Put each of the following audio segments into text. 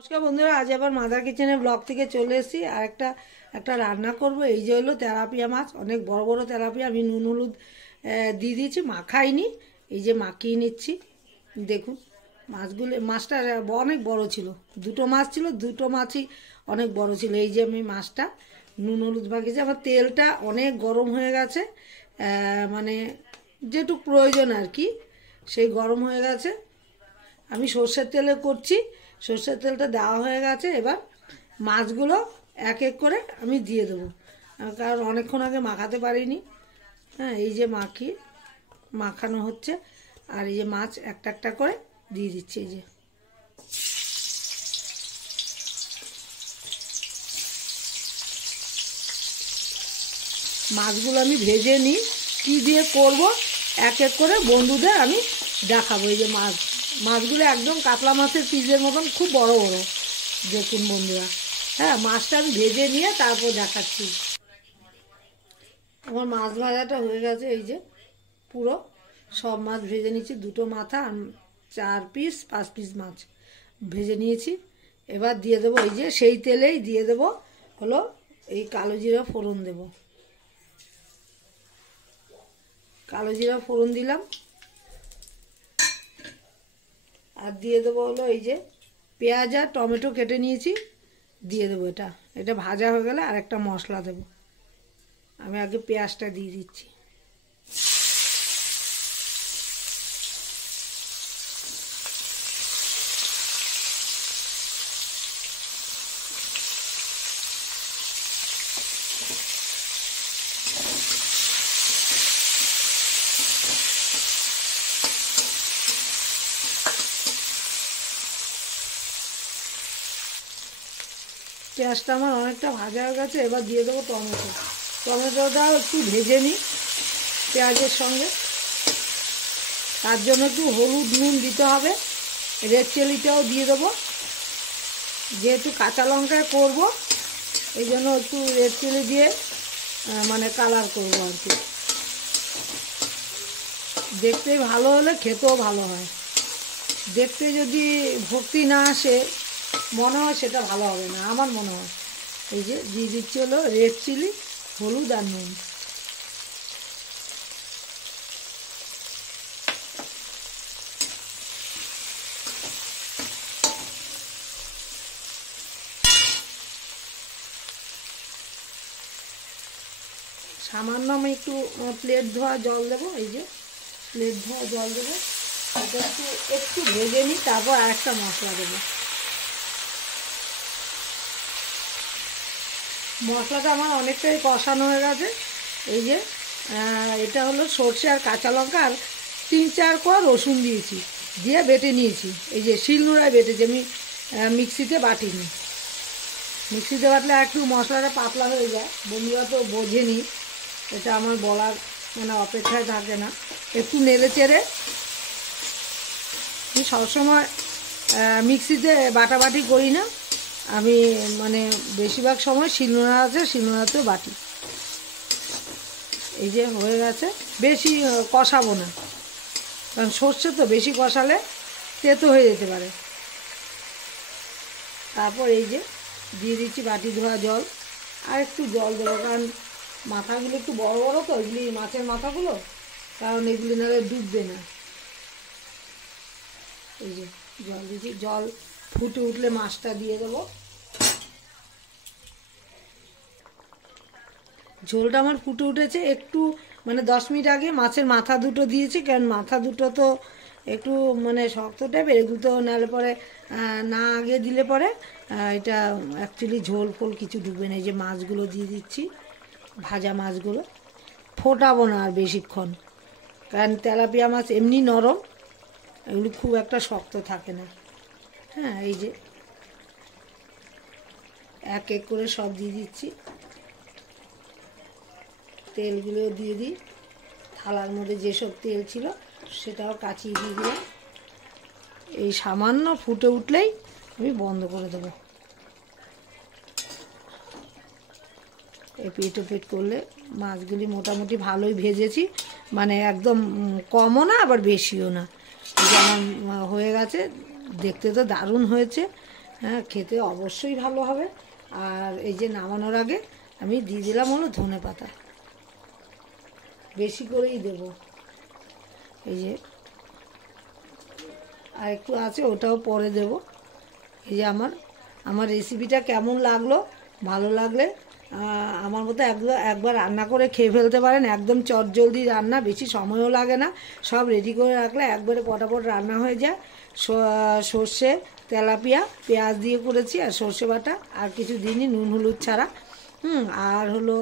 নমস্কার বন্ধুরা, আজ আবার মাদার কিচেনের ব্লগ থেকে চলে এসেছি। আর একটা রান্না করব। এই যে হলো তেলাপিয়া মাছ, অনেক বড় বড় তেলাপিয়া। আমি নুন হলুদ দিয়ে দিয়েছি, মাখাইনি। এই যে মাখিয়ে নিচ্ছি। দেখুন মাছটা অনেক বড় ছিল। দুটো মাছ ছিল, দুটো মাছই অনেক বড় ছিল। এই যে আমি মাছটা নুন হলুদ মাখিয়েছি। আমার তেলটা অনেক গরম হয়ে গেছে, মানে যেটুকু প্রয়োজন আর কি, সেই গরম হয়ে গেছে। আমি সর্ষের তেলে করছি। সর্ষের তেলটা দেওয়া হয়ে গেছে। এবার মাছগুলো এক এক করে আমি দিয়ে দেবো, কারণ অনেকক্ষণ আগে মাখাতে পারিনি। হ্যাঁ, এই যে মাখানো হচ্ছে। আর এই যে মাছ একটা একটা করে দিয়ে দিচ্ছি। এই যে মাছগুলো আমি ভেজে নিই, কী দিয়ে করব এক এক করে বন্ধুদের আমি দেখাবো। এই যে মাছগুলো একদম কাতলা মাছের পিসের মতন, খুব বড় বড়। দেখুন বন্ধুরা, হ্যাঁ, মাছটা আমি ভেজে নিয়ে তারপর দেখাচ্ছি। আমার মাছ ভাজাটা হয়ে গেছে। এই যে পুরো সব মাছ ভেজে নিয়েছি, দুটো মাথা, 4 পিস 5 পিস মাছ ভেজে নিয়েছি। এবার দিয়ে দেবো, এই যে সেই তেলেই দিয়ে দেবো হলো এই কালো জিরা ফোড়ন দেবো। কালো জিরা ফোড়ন দিলাম। আর দিয়ে দেবো হলো এই যে পেঁয়াজ আর টমেটো কেটে নিয়েছি, দিয়ে দেবো। এটা ভাজা হয়ে গেলে আর একটা মশলা দেবো। আমি আগে পেঁয়াজটা দিয়ে দিচ্ছি। পেঁয়াজটা আমার অনেকটা ভাজা হয়ে গেছে। এবার দিয়ে দেবো টমেটোটাও একটু ভেজে নিই পেঁয়াজের সঙ্গে। তার জন্য একটু হলুদ নুন দিতে হবে। রেড চিলিটাও দিয়ে দেবো, যেহেতু কাঁচা লঙ্কায় করব, এই জন্য একটু রেড চিলি দিয়ে মানে কালার করব আর কি। দেখতে ভালো হলে খেতেও ভালো হয়। দেখতে যদি ভক্তি না আসে, মনে হয় সেটা ভালো হবে না, আমার মনে হয়। এই যে দিয়ে দিচ্ছি হলো রেড চিলি, হলুদ আর নুন। সামান্য আমি একটু প্লেট ধোয়া জল দেবো। এই যে প্লেট ধোয়া জল দেবো। এটা একটু ভেজে নিই, তারপর আর একটা মশলা দেবো। মশলাটা আমার অনেকটাই কষানো হয়ে গেছে। এই যে এটা হলো সর্ষে আর কাঁচা লঙ্কা আর 3-4 কোয়া রসুন দিয়েছি, দিয়ে বেটে নিয়েছি। এই যে শিলনোড়ায় বেটেছি আমি, মিক্সিতে বাটিনি। মিক্সিতে বাটলে একটু মশলাটা পাতলা হয়ে যায়। বন্ধুরা তো বোঝেনি, এটা আমার বলার মানে অপেক্ষায় থাকে না। একটু নেড়ে চেড়ে, আমি সবসময় মিক্সিতে বাটাবাটি করি না, আমি মানে বেশিরভাগ সময় শিলনোড়া আছে, শিলনোড়াতেও বাটি। এই যে হয়ে গেছে। বেশি কষাবো না, কারণ সর্ষে তো বেশি কষালে তেতো হয়ে যেতে পারে। তারপর এই যে দিয়ে দিচ্ছি বাটি ধোয়া জল। আর একটু জল দেবো, কারণ মাথাগুলো একটু বড় বড় তো, এগুলি মাছের মাথাগুলো, কারণ এগুলি নাহলে ডুববে না। এই যে জল দিচ্ছি। জল ফুটে উঠলে মাছটা দিয়ে দেবো। ঝোলটা আমার ফুটে উঠেছে। একটু মানে 10 মিনিট আগে মাছের মাথা দুটো দিয়েছি, কারণ মাথা দুটো তো একটু মানে শক্ত টাইপের, এগুলো তো নাহলে পরে না আগে দিলে পরে এটা অ্যাকচুয়ালি ঝোল ফোল কিছু ঢুকবে না। এই যে মাছগুলো দিয়ে দিচ্ছি, ভাজা মাছগুলো। ফোটাবো না আর বেশিক্ষণ, কারণ তেলাপিয়া মাছ এমনি নরম, এগুলি খুব একটা শক্ত থাকে না। হ্যাঁ, এই যে এক এক করে সব দিয়ে দিচ্ছি। তেলগুলো দিয়ে দিই। থালার মধ্যে যেসব তেল ছিল সেটাও কাচিয়ে দিয়ে দিলাম। এই সামান্য ফুটে উঠলেই আমি বন্ধ করে দেবো। এপিট ওপিট করলে মাছগুলি মোটামুটি ভালোই ভেজেছি, মানে একদম কমও না আবার বেশিও না। যেমন হয়ে গেছে, দেখতে তো দারুণ হয়েছে। হ্যাঁ, খেতে অবশ্যই ভালো হবে। আর এই যে নামানোর আগে আমি দিয়ে দিলাম হলো ধনেপাতা, বেশি করেই দেব। এই যে আর একটু আছে, ওটাও পরে দেব। এই যে আমার রেসিপিটা কেমন লাগলো, ভালো লাগলে আমার মতো একবার রান্না করে খেয়ে ফেলতে পারেন। একদম চটজলদি রান্না, বেশি সময়ও লাগে না, সব রেডি করে রাখলে একবারে পটাপট রান্না হয়ে যায়। সর্ষে, তেলাপিয়া, পেঁয়াজ দিয়ে করেছি, আর সর্ষে বাটা, আর কিছু দিনই নুন হলুদ ছাড়া। আর হলো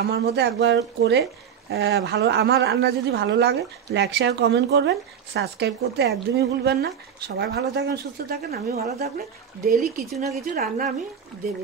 আমার মতো একবার করে ভালো, আমার রান্না যদি ভালো লাগে লাইক শেয়ার কমেন্ট করবেন, সাবস্ক্রাইব করতে একদমই ভুলবেন না। সবাই ভালো থাকেন, সুস্থ থাকেন, আমিও ভালো থাকলে ডেইলি কিছু না কিছু রান্না আমি দেবো।